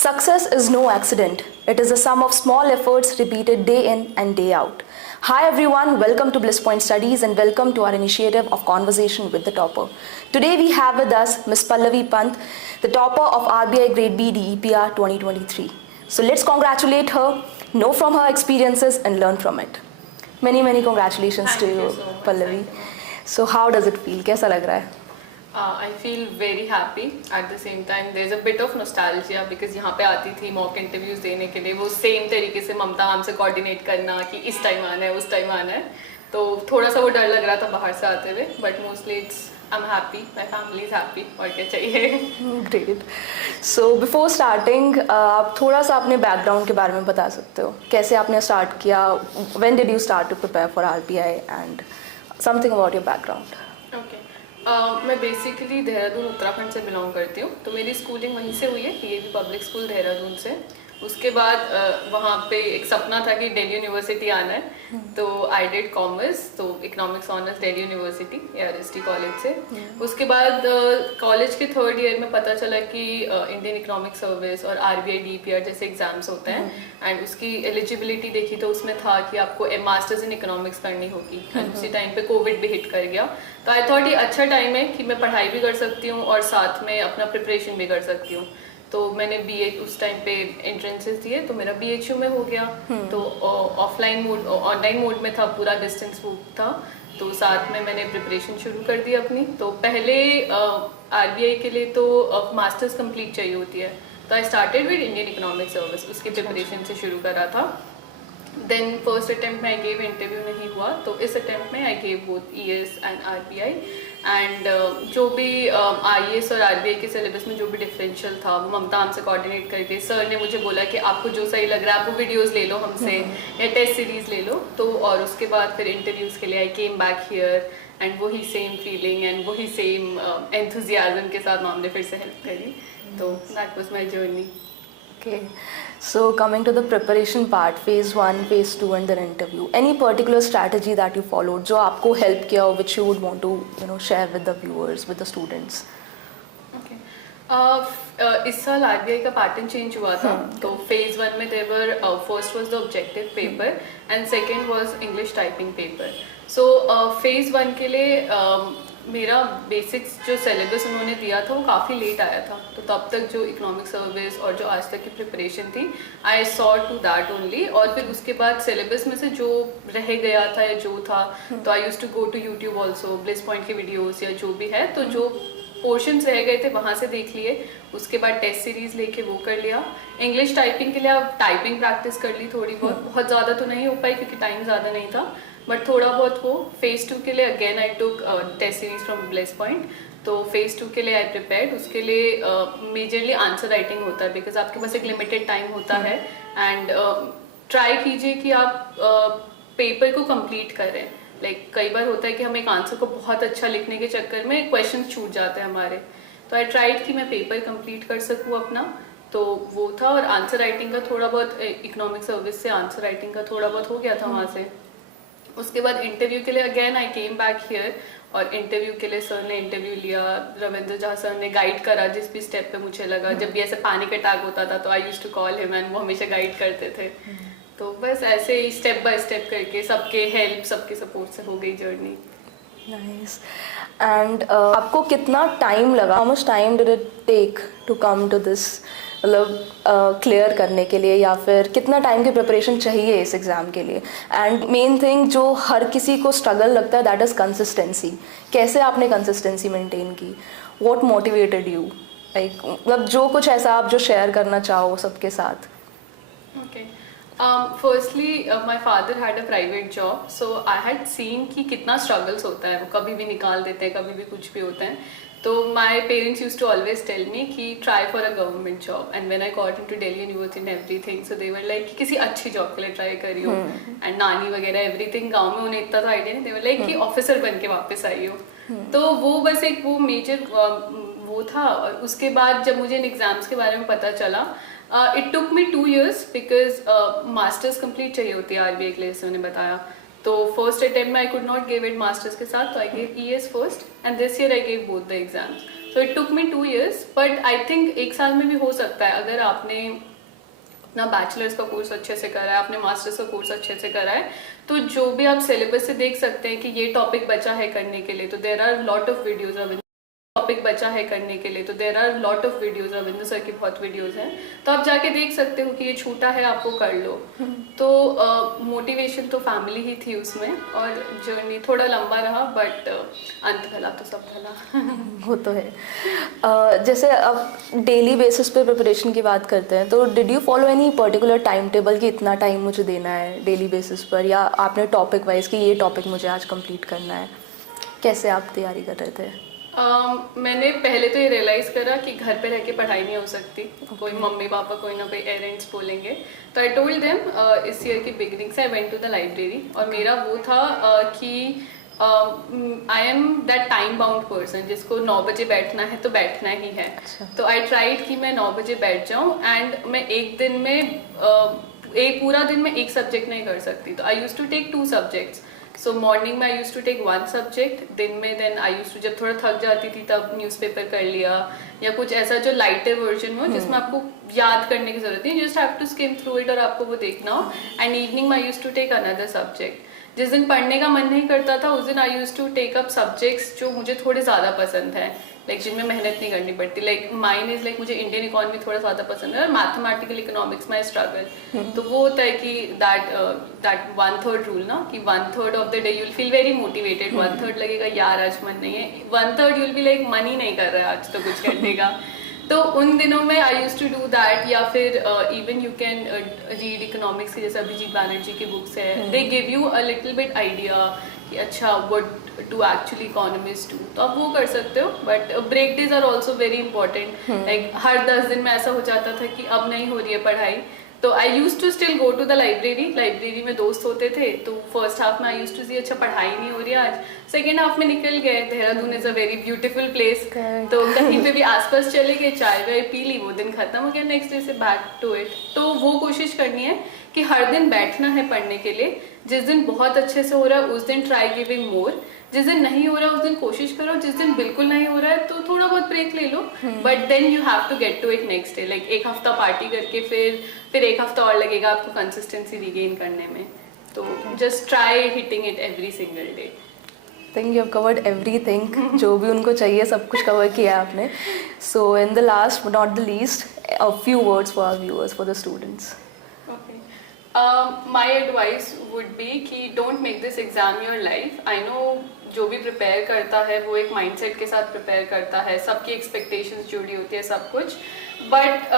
Success is no accident. It is a sum of small efforts repeated day in and day out. Hi everyone, welcome to Bliss Point Studies and welcome to our initiative of Conversation with the Topper. Today we have with us Ms. Pallavi Pant, the topper of RBI Grade B DEPR 2023. So let's congratulate her, know from her experiences and learn from it. Many congratulations to you, so much, Pallavi. So how does it feel? कैसा लग रहा है? I feel very happy. At the same time, there's a bit of nostalgia because यहाँ पे आती थी mock interviews देने के लिए वो सेम तरीके से ममता हमसे कोऑर्डिनेट करना कि इस टाइम आना है उस टाइम आना है, तो थोड़ा सा वो डर लग रहा था बाहर से आते हुए, but mostly I am happy, my family is happy, और क्या चाहिए. ग्रेट. सो बिफोर स्टार्टिंग आप थोड़ा सा अपने बैकग्राउंड के बारे में बता सकते हो, कैसे आपने स्टार्ट किया, when did you start to prepare for RBI and something about your background. Okay, मैं बेसिकली देहरादून उत्तराखंड से बिलोंग करती हूँ, तो मेरी स्कूलिंग वहीं से हुई है, ये भी पब्लिक स्कूल देहरादून से. उसके बाद वहाँ पे एक सपना था कि दिल्ली यूनिवर्सिटी आना है, तो आई डिड कॉमर्स, तो economics honours Delhi university ARST college से. उसके बाद कॉलेज के थर्ड ईयर में पता चला कि इंडियन इकोनॉमिक सर्विस और RBI DPR जैसे एग्जाम्स होते हैं, एंड उसकी एलिजिबिलिटी देखी तो उसमें था कि आपको मास्टर्स इन इकोनॉमिक्स करनी होगी. एंड उसी टाइम पे कोविड भी हिट कर गया, तो आई थॉट ये अच्छा टाइम है कि मैं पढ़ाई भी कर सकती हूँ और साथ में अपना प्रिपरेशन भी कर सकती हूँ. तो मैंने BA उस टाइम पे एंट्रेंसेस दिए, तो मेरा BHU में हो गया. तो ऑफलाइन मोड ऑनलाइन मोड में था, पूरा डिस्टेंस वो था, तो साथ में मैंने प्रिपरेशन शुरू कर दी अपनी. तो पहले RBI के लिए तो मास्टर्स कंप्लीट चाहिए होती है, तो I started with Indian economic service, उसके प्रिपरेशन से शुरू करा था. देन फर्स्ट अटेम्प्ट में आई गेव इंटरव्यू नहीं हुआ, तो इस अटेम्प्ट में I gave both ES and RBI. And जो भी IAS और RBI के सिलेबस में जो भी डिफरेंशियल था वो ममता हमसे कोऑर्डिनेट करके, सर ने मुझे बोला कि आपको जो सही लग रहा है आप वो वीडियोस ले लो हमसे या टेस्ट सीरीज ले लो. तो और उसके बाद फिर इंटरव्यूज़ के लिए आई केम बैक हियर, एंड वही सेम फीलिंग एंड वही सेम एंथुजियाज्म के साथ मामले फिर से हेल्प करी. तो that was my journey. Okay, so coming to the preparation part, phase 1, phase 2 and then interview. Any particular strategy that you followed जो आपको help किया हो, which you would want to share with the viewers, with the students? Okay. इस साल RBI का pattern change हुआ था. तो फेज 1 में there were first was the objective paper and second was English typing paper. So phase 1 के लिए मेरा बेसिक्स जो सिलेबस उन्होंने दिया था वो काफ़ी लेट आया था, तो तब तक जो इकोनॉमिक सर्विस और जो आज तक की प्रिपरेशन थी I saw to that only. और फिर उसके बाद सिलेबस में से जो रह गया था या जो था, तो I used to go to YouTube also, bliss point के वीडियोस या जो भी है, तो जो पोर्शंस रह गए थे वहाँ से देख लिए. उसके बाद टेस्ट सीरीज लेके वो कर लिया. इंग्लिश टाइपिंग के लिए आप टाइपिंग प्रैक्टिस कर ली थोड़ी बहुत ज़्यादा तो नहीं हो पाई क्योंकि टाइम ज़्यादा नहीं था, बट थोड़ा बहुत वो. फेज 2 के लिए again I took test series from bliss point. तो फेज 2 के लिए आई प्रिपेयर्ड. उसके लिए मेजरली आंसर राइटिंग होता है बिकॉज आपके पास एक लिमिटेड टाइम होता है, एंड ट्राई कीजिए कि आप पेपर को कंप्लीट करें. कई बार होता है कि हम एक आंसर को बहुत अच्छा लिखने के चक्कर में क्वेश्चन छूट जाते हैं हमारे, तो आई ट्राइड कि मैं पेपर कंप्लीट कर सकूँ अपना. तो वो था. और आंसर राइटिंग का थोड़ा बहुत इकोनॉमिक सर्विस से आंसर राइटिंग का थोड़ा बहुत हो गया था वहाँ से. उसके बाद इंटरव्यू के लिए again I came back here, और इंटरव्यू के लिए सर ने इंटरव्यू लिया, रविंद्र झा सर ने गाइड करा जिस भी स्टेप पे मुझे लगा. जब भी ऐसे पैनिक अटैक होता था तो I used to call him and वो हमेशा गाइड करते थे. तो बस ऐसे ही स्टेप बाय स्टेप करके सबके हेल्प सबके सपोर्ट से हो गई जर्नी. नाइस. एंड आपको कितना टाइम लगा, how much time did it take to come to this, मतलब क्लियर करने के लिए, या फिर कितना टाइम की प्रिपरेशन चाहिए इस एग्ज़ाम के लिए? एंड मेन थिंग जो हर किसी को स्ट्रगल लगता है दैट इज़ कंसिस्टेंसी. कैसे आपने कंसिस्टेंसी मेंटेन की? What motivated you? मतलब जो कुछ ऐसा आप जो शेयर करना चाहो सबके साथ. Okay, firstly my father had a private job, so I had seen कि कितना स्ट्रगल्स होता है, वो कभी भी निकाल देते हैं, कभी भी कुछ भी होता है. तो my parents used to always tell me कि try for a government job, and when I got into Delhi university and everything, so they were like कि किसी अच्छी जॉब के लिए ट्राई करी हो. एंड नानी वगैरह एवरीथिंग, गाँव में उन्हें इतना तो आइडिया नहीं, दे वर लाइक कि ऑफिसर बन के वापस आई हो. तो वो बस एक वो मेजर वो था. और उसके बाद जब मुझे इन एग्जाम्स के बारे में पता चला, it took me 2 years because masters complete चाहिए होती है RBI के लिए, उन्होंने बताया. तो फर्स्ट अटेम्प्ट में I could not give it masters के साथ, तो I give ES first, and this year I give both the exams. So it took me 2 years, but I think 1 साल में भी हो सकता है अगर आपने अपना बैचलर्स का कोर्स अच्छे से करा है, आपने मास्टर्स का कोर्स अच्छे से करा है, तो जो भी आप सिलेबस से देख सकते हैं कि ये टॉपिक बचा है करने के लिए, तो there are lot of videos available. Topic बचा है करने के लिए, तो there are lot of videos, Avinder sir की बहुत वीडियोज हैं, तो आप जाके देख सकते हो कि ये छूटा है, आपको कर लो। तो मोटिवेशन तो फैमिली ही थी उसमें, और जर्नी थोड़ा लंबा रहा, बट अंत भला तो सब भला। वो तो है। जैसे अब डेली बेसिस पे प्रिपरेशन की बात करते हैं, तो did you follow any particular time table कि इतना टाइम मुझे देना है डेली बेसिस पर, या आपने टॉपिक वाइज कि ये टॉपिक मुझे आज कंप्लीट करना है? कैसे आप तैयारी कर रहे थे? मैंने पहले तो ये रियलाइज़ करा कि घर पे रह के पढ़ाई नहीं हो सकती। कोई मम्मी पापा कोई ना कोई एरेंट्स बोलेंगे, तो आई टोल्ड देम इस ईयर की बिगनिंग से I went to the library, और मेरा वो था कि I am that time bound person जिसको 9 बजे बैठना है तो बैठना ही है। तो आई ट्राइड कि मैं 9 बजे बैठ जाऊँ, एंड मैं एक दिन में एक पूरा दिन में एक सब्जेक्ट नहीं कर सकती, तो I used to take 2 subjects. So morning में I used to take 1 subject, दिन में देन आई यूज टू, जब थोड़ा थक जाती थी तब न्यूज़पेपर कर लिया, या कुछ ऐसा जो लाइटर वर्जन हो जिसमें आपको याद करने की जरूरत नहीं, just have to skim through it और आपको वो देखना हो। एंड इवनिंग में I used to take another subject. जिस दिन पढ़ने का मन नहीं करता था उस दिन I used to take up subjects जो मुझे थोड़े ज़्यादा पसंद है, लाइक जिनमें मेहनत नहीं करनी पड़ती। लाइक माइन इज लाइक मुझे इंडियन इकोनॉमी थोड़ा ज़्यादा पसंद है, और मैथमेटिकल इकोनॉमिक्स में स्ट्रगल। तो वो होता है कि दैट 1/3 रूल ना, कि 1/3 of the day you will feel very motivated, 1/3 लगेगा यार आज मन नहीं है, 1/3 यू विल बी लाइक मन ही नहीं कर रहा है आज तो कुछ करने का। तो उन दिनों में I used to do that, या फिर even you can read economics की, जैसे अभिजीत बैनर्जी की बुक्स है, they give you a little bit idea कि अच्छा what do actually economist do, तो आप वो कर सकते हो। But break days are also very important. Like हर 10 दिन में ऐसा हो जाता था कि अब नहीं हो रही है पढ़ाई, तो I used to still go to the library में दोस्त होते थे, तो फर्स्ट हाफ में आई यूज टू सी अच्छा पढ़ाई नहीं हो रही है आज, सेकेंड हाफ में निकल गए, Dehradun is a very beautiful place, तो कहीं पे भी आसपास चले गए, चाय वाय पी ली, वो दिन खत्म हो गया, नेक्स्ट डे से बैक टू इट। तो वो कोशिश करनी है कि हर दिन बैठना है पढ़ने के लिए। जिस दिन बहुत अच्छे से हो रहा है उस दिन ट्राई गिविंग मोर, जिस दिन नहीं हो रहा है उस दिन कोशिश करो, जिस दिन बिल्कुल नहीं हो रहा है तो थोड़ा बहुत ब्रेक ले लो, but then you have to get to it next day. Like एक हफ्ता पार्टी करके फिर एक हफ्ता और लगेगा आपको कंसिस्टेंसी रिगेन करने में, तो just try hitting it every single day. Think you have covered everything, जो भी उनको चाहिए सब कुछ कवर किया है आपने। So in the last but not the least, a few words for our viewers, for the students. My advice would be कि don't make this exam your life. I know जो भी प्रिपेयर करता है वो एक माइंडसेट के साथ prepare करता है, सबकी एक्सपेक्टेशंस जुड़ी होती है सब कुछ, but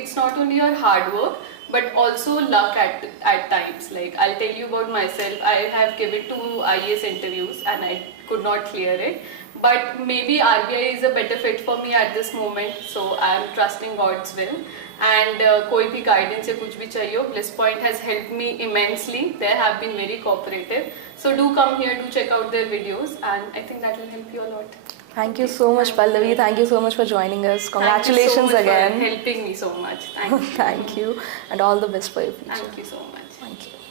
it's not only your hard work but also luck at times. Like I'll tell you about myself, I have given 2 IAS interviews and I could not clear it, but maybe RBI is a better fit for me at this moment, so I am trusting God's will. And कोई भी guidance या कुछ भी चाहिए हो, Bliss Point has helped me immensely. They have been very cooperative, so do come here, do check out their videos, and I think that will help you a lot. Thank you so much, Pallavi. Thank you so much for joining us. Congratulations again. Thank you so much for helping me so much. Thank you. Thank you, and all the best for your future. Thank you so much. Thank you.